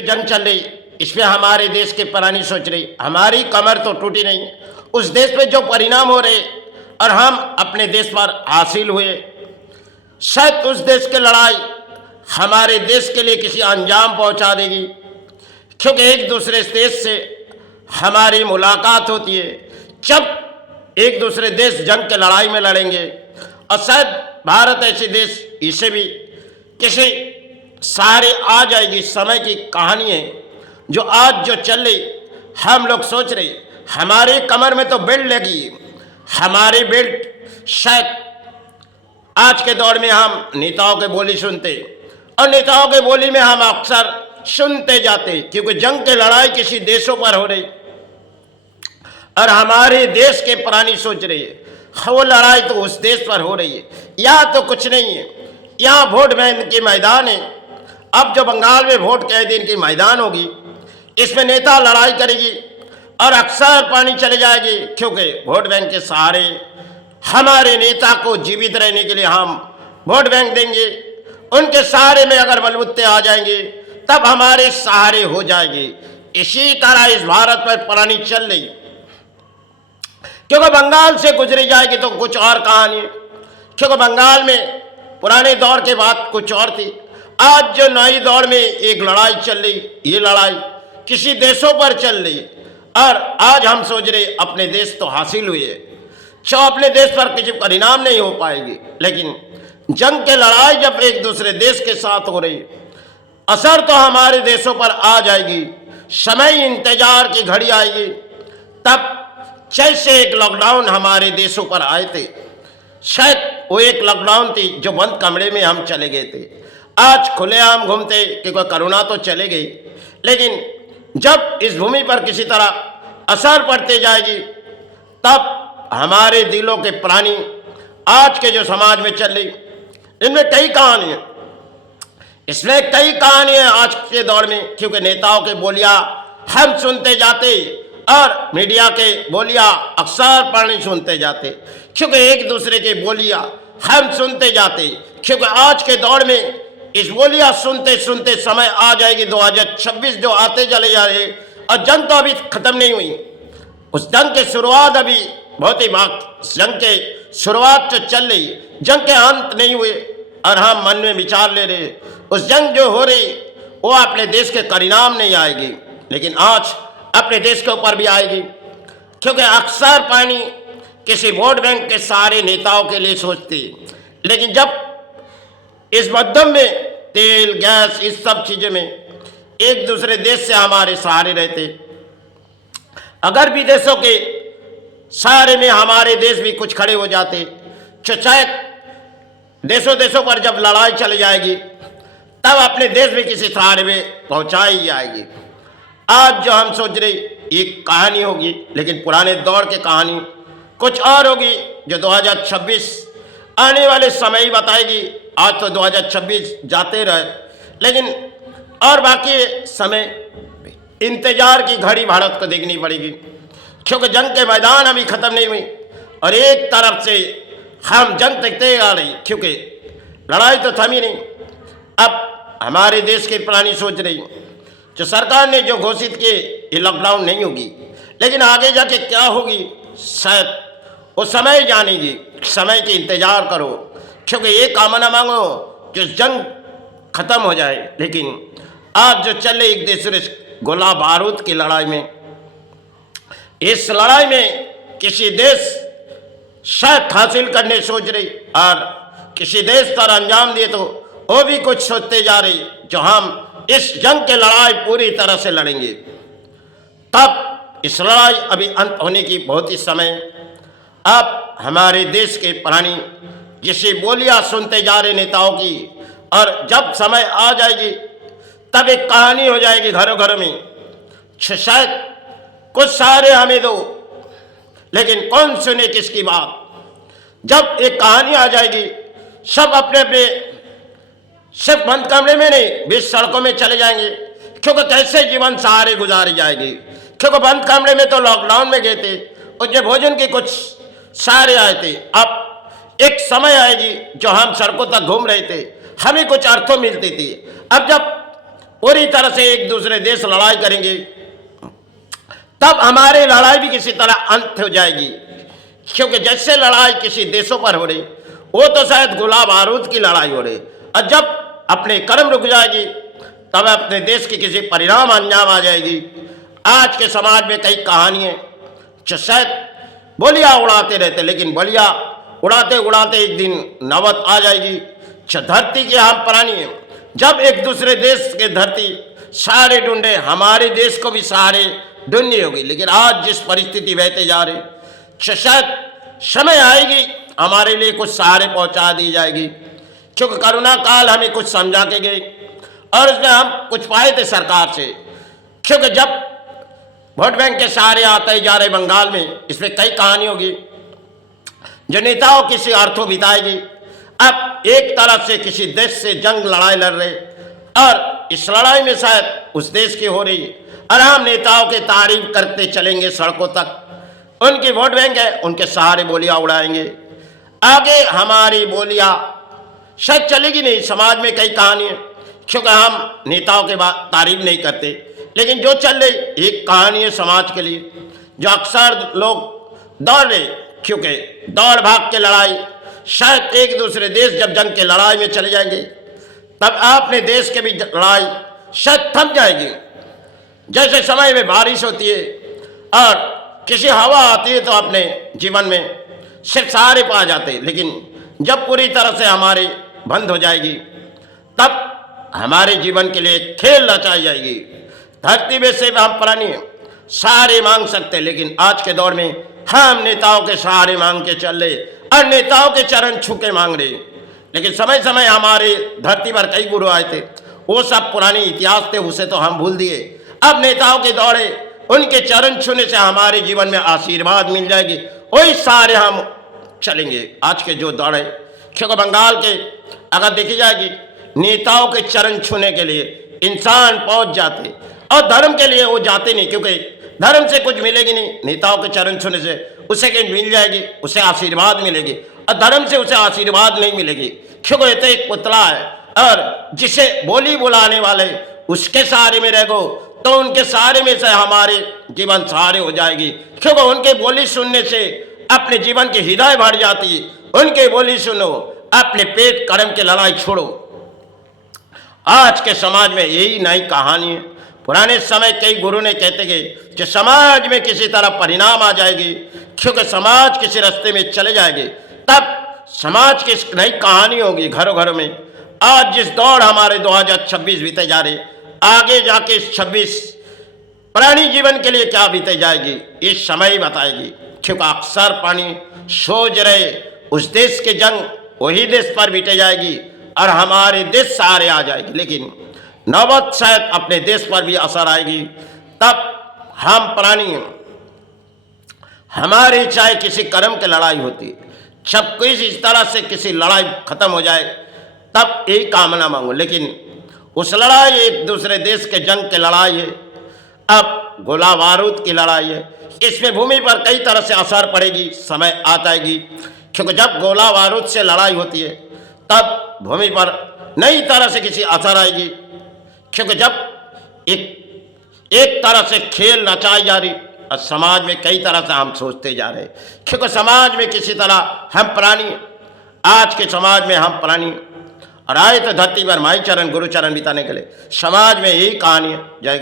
जो जंग चल रही इस पे हमारे देश के प्राणी सोच रही, हमारी कमर तो टूटी नहीं, उस देश पे जो परिणाम हो रहे और हम अपने देश पर हासिल हुए, शायद उस देश की लड़ाई हमारे देश के लिए किसी अंजाम पहुंचा देगी, क्योंकि एक दूसरे देश से हमारी मुलाकात होती है जब एक दूसरे देश जंग के लड़ाई में लड़ेंगे। और शायद भारत ऐसे देश इसे भी किसी सहारे आ जाएगी। समय की कहानी है जो आज जो चल रही, हम लोग सोच रहे हमारी कमर में तो बेल्ट लगी, हमारी बेल्ट शायद आज के दौर में हम नेताओं के बोली सुनते और नेताओं के बोली में हम अक्सर सुनते जाते, क्योंकि जंग की लड़ाई किसी देशों पर हो रही और हमारे देश के प्राणी सोच रहे हैं वो लड़ाई तो उस देश पर हो रही है। यहाँ तो कुछ नहीं है, यहाँ वोट बैंक के मैदान है। अब जो बंगाल में वोट के दिन की मैदान होगी, इसमें नेता लड़ाई करेगी और अक्सर पानी चले जाएगी, क्योंकि वोट बैंक के सहारे हमारे नेता को जीवित रहने के लिए हम वोट बैंक देंगे। उनके सहारे में अगर बलबुत्ते आ जाएंगे तब हमारे सहारे हो जाएंगे। इसी तरह इस भारत पर प्राणी चल रही, क्योंकि बंगाल से गुजरी जाएगी तो कुछ और कहानी, क्योंकि बंगाल में पुराने दौर के बाद कुछ और थी। आज जो नई दौर में एक लड़ाई चल रही, ये लड़ाई किसी देशों पर चल रही और आज हम सोच रहे अपने देश तो हासिल हुई है, जो अपने देश पर किसी परिणाम नहीं हो पाएगी। लेकिन जंग की लड़ाई जब एक दूसरे देश के साथ हो रही, असर तो हमारे देशों पर आ जाएगी। समय इंतजार की घड़ी आएगी, तब जैसे एक लॉकडाउन हमारे देशों पर आए थे, शायद वो एक लॉकडाउन थी जो बंद कमरे में हम चले गए थे। आज खुलेआम घूमते, क्योंकि कोरोना तो चले गई, लेकिन जब इस भूमि पर किसी तरह असर पड़ते जाएगी तब हमारे दिलों के प्राणी आज के जो समाज में चल रही, इनमें कई कहानी है, इसमें कई कहानियां आज के दौर में, क्योंकि नेताओं के बोलियां हम सुनते जाते और मीडिया के बोलियां अक्सर प्राणी सुनते जाते, क्योंकि एक दूसरे के बोलियां हम सुनते जाते, क्योंकि आज के दौर में इस बोलियां सुनते सुनते समय आ जाएगी 2026 जो आते चले जा रहे, और जंग तो अभी खत्म नहीं हुई, उस जंग की शुरुआत अभी बहुत ही जंग के शुरुआत जो चल रही, जंग के अंत नहीं हुए और हम मन में विचार ले रहे उस जंग जो हो रही वो अपने देश के परिणाम नहीं आएगी, लेकिन आज अपने देश के ऊपर भी आएगी, क्योंकि अक्सर पानी किसी वोट बैंक के सारे नेताओं के लिए सोचती, लेकिन जब इस मध्यम में तेल गैस इस सब चीज़ों में एक दूसरे देश से हमारे सहारे रहते, अगर विदेशों के सहारे में हमारे देश भी कुछ खड़े हो जाते, तो शायद देशों देशों पर जब लड़ाई चली जाएगी तब अपने देश भी किसी सहारे में पहुंचाई जाएगी। आज जो हम सोच रहे एक कहानी होगी, लेकिन पुराने दौर की कहानी कुछ और होगी जो 2026 आने वाले समय ही बताएगी। आज तो 2026 जाते रहे, लेकिन और बाकी समय इंतजार की घड़ी भारत को देखनी पड़ेगी, क्योंकि जंग के मैदान अभी खत्म नहीं हुई और एक तरफ से हम जंग देखते आ रही, क्योंकि लड़ाई तो थमी नहीं। अब हमारे देश के प्राणी सोच रही, जो सरकार ने जो घोषित किए ये लॉकडाउन नहीं होगी, लेकिन आगे जाके क्या होगी शायद वो समय जानेगी। समय के इंतजार करो, क्योंकि ये कामना मांगो जो जंग खत्म हो जाए, लेकिन आज जो चले एक दूसरे गोला बारूद की लड़ाई में, इस लड़ाई में किसी देश शायद हासिल करने सोच रही और किसी देश पर अंजाम दिए तो वो भी कुछ सोचते जा रही, जो हम इस जंग की लड़ाई पूरी तरह से लड़ेंगे। तब इस लड़ाई अभी अंत होने की बहुत ही समय। अब हमारे देश के प्राणी जिसे बोलियां सुनते जा रहे नेताओं की, और जब समय आ जाएगी तब एक कहानी हो जाएगी घरों घरों में, शायद कुछ सहारे हमें दो, लेकिन कौन सुने किसकी बात। जब एक कहानी आ जाएगी सब अपने अपने सिर्फ बंद कमरे में नहीं बीच सड़कों में चले जाएंगे, क्योंकि कैसे जीवन सहारे गुजारी जाएगी, क्योंकि बंद कमरे में तो लॉकडाउन में गए थे और जो भोजन के कुछ सहारे आए थे। अब एक समय आएगी जो हम सड़कों तक घूम रहे थे, हमें कुछ अर्थों मिलती थी। अब जब पूरी तरह से एक दूसरे देश लड़ाई करेंगे, तब हमारी लड़ाई भी किसी तरह अंत हो जाएगी। क्योंकि जैसे लड़ाई किसी देशों पर हो रही, वो तो शायद गोला बारूद की लड़ाई हो रही, और जब अपने कर्म रुक जाएगी तब अपने देश की किसी परिणाम अंजाम आ जाएगी। आज के समाज में कई कहानियाँ जो शायद बोलियाँ उड़ाते रहते, लेकिन बोलियाँ उड़ाते उड़ाते एक दिन नौबत आ जाएगी जो धरती की हम प्राणी है। जब एक दूसरे देश के धरती सहारे ढूंढे, हमारे देश को भी सहारे ढूंढनी होगी। लेकिन आज जिस परिस्थिति बहते जा रही, शायद समय आएगी हमारे लिए कुछ सहारे पहुंचा दी जाएगी। क्योंकि कोरोना काल हमें कुछ समझा के गई और उसमें हम कुछ पाए थे सरकार से। क्योंकि जब वोट बैंक के सहारे आते जा रहे बंगाल में, इसमें कई कहानी होगी जो नेताओं किसी अर्थों बिताएगी। अब एक तरफ से किसी देश से जंग लड़ाई लड़ रहे, और इस लड़ाई में शायद उस देश की हो रही, और हम नेताओं की तारीफ करते चलेंगे सड़कों तक। उनकी वोट बैंक है, उनके सहारे बोलियां उड़ाएंगे। आगे हमारी बोलियां शायद चलेगी नहीं। समाज में कई कहानी है, क्योंकि हम नेताओं के बाद तारीफ नहीं करते, लेकिन जो चल रही एक कहानी है समाज के लिए, जो अक्सर लोग दौड़ रहे। क्योंकि दौड़ भाग के लड़ाई, शायद एक दूसरे देश जब जंग के लड़ाई में चले जाएंगे तब अपने देश के भी लड़ाई शायद थम जाएगी। जैसे समय में बारिश होती है और किसी हवा आती है तो अपने जीवन में सिर्फ सहारे पा जाते, लेकिन जब पूरी तरह से हमारी बंद हो जाएगी तब हमारे जीवन के लिए खेल रचाई जाएगी। धरती में से हम प्राणी सहारे मांग सकते, लेकिन आज के दौर में हम नेताओं के सहारे मांग के चल रहे और नेताओं के चरण छू के मांग रहे। लेकिन समय समय हमारे धरती पर कई गुरु आए थे, वो सब पुरानी इतिहास थे, उसे तो हम भूल दिए। अब नेताओं के दौड़े, उनके चरण छूने से हमारे जीवन में आशीर्वाद मिल जाएगी, वही सहारे हम चलेंगे। आज के जो दौड़े, क्योंकि बंगाल के अगर देखी जाएगी, नेताओं के चरण छूने के लिए इंसान पहुंच जाते, और धर्म के लिए वो जाते नहीं, क्योंकि धर्म से कुछ मिलेगी नहीं। नेताओं के चरण छूने से उसे कहीं मिल जाएगी, उसे आशीर्वाद मिलेगी, और धर्म से उसे आशीर्वाद नहीं मिलेगी। क्योंकि ये तो एक पुतला है, और जिसे बोली बुलाने वाले उसके सहारे में रहो तो उनके सहारे में से हमारे जीवन सहारे हो जाएगी। क्योंकि उनके बोली सुनने से अपने जीवन की हृदय भर जाती है। उनके बोली सुनो, अपने पेट कर्म की लड़ाई छोड़ो। आज के समाज में यही नई कहानी है। पुराने समय कई गुरु ने कहते गए कि समाज में किसी तरह परिणाम आ जाएगी, क्योंकि समाज किसी रास्ते में चले जाएंगे तब समाज की नई कहानी होगी घरों घरों में। आज जिस दौड़ हमारे 2026 बीते जा रहे, आगे जाके 26 प्राणी जीवन के लिए क्या बीते जाएगी, ये समय ही बताएगी। क्योंकि अक्सर प्राणी सोच रहे उस देश के जंग वही देश पर बीते जाएगी और हमारे देश सहारे आ जाएगी, लेकिन नौबत शायद अपने देश पर भी असर आएगी। तब हम प्राणी, हमारी चाहे किसी कर्म की लड़ाई होती, जब कोई इस तरह से किसी लड़ाई खत्म हो जाए तब यही कामना मांगो। लेकिन उस लड़ाई एक दूसरे देश के जंग की लड़ाई है, अब गोला बारूद की लड़ाई है। इसमें भूमि पर कई तरह से असर पड़ेगी, समय आ जाएगी। क्योंकि जब गोला बारूद से लड़ाई होती है तब भूमि पर नई तरह से किसी असर आएगी। क्योंकि जब एक तरह से खेल रचाई जा रही और समाज में कई तरह से हम सोचते जा रहे, क्योंकि समाज में किसी तरह हम प्राणी, आज के समाज में हम प्राणी और आए तो धरती पर माई चरण गुरु चरण बिताने के लिए। समाज में यही कहानी है। जय